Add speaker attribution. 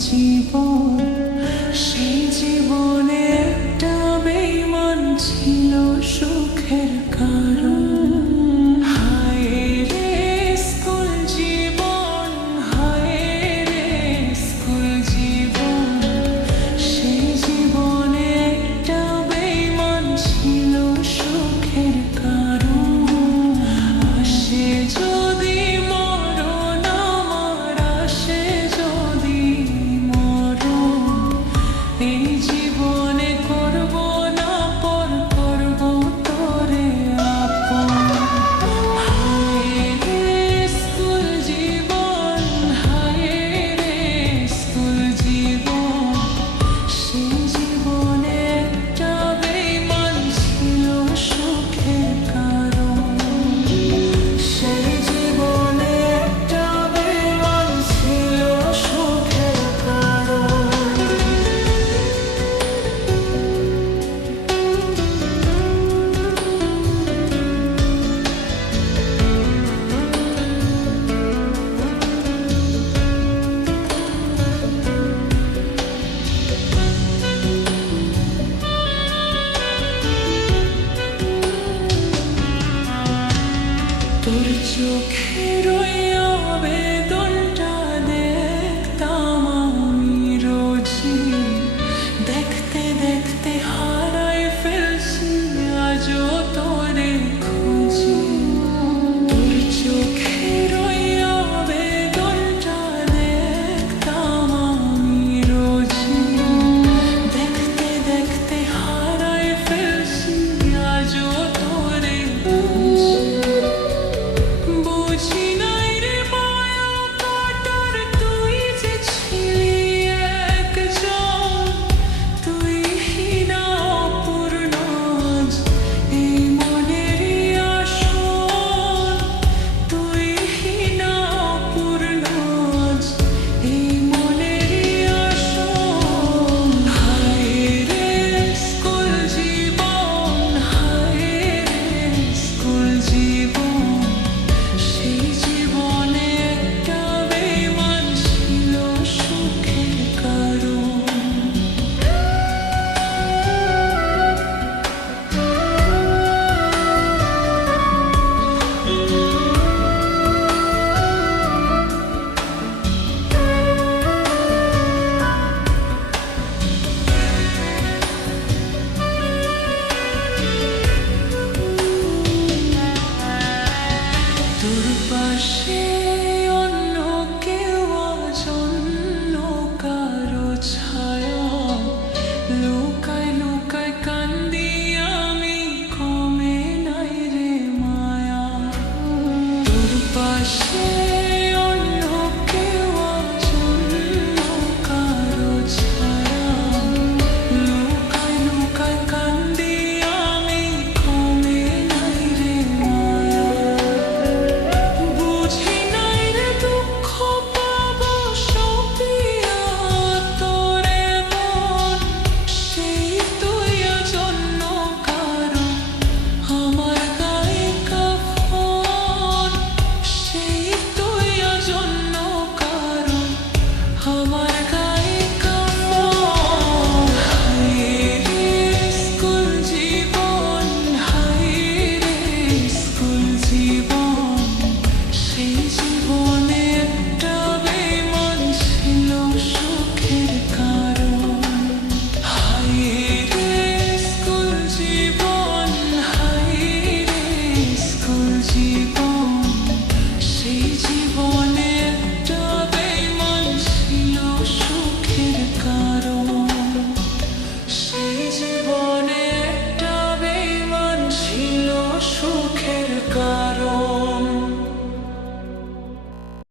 Speaker 1: জীবন সেই জীবনে একটা বেইমান ছিল সুখের কাজ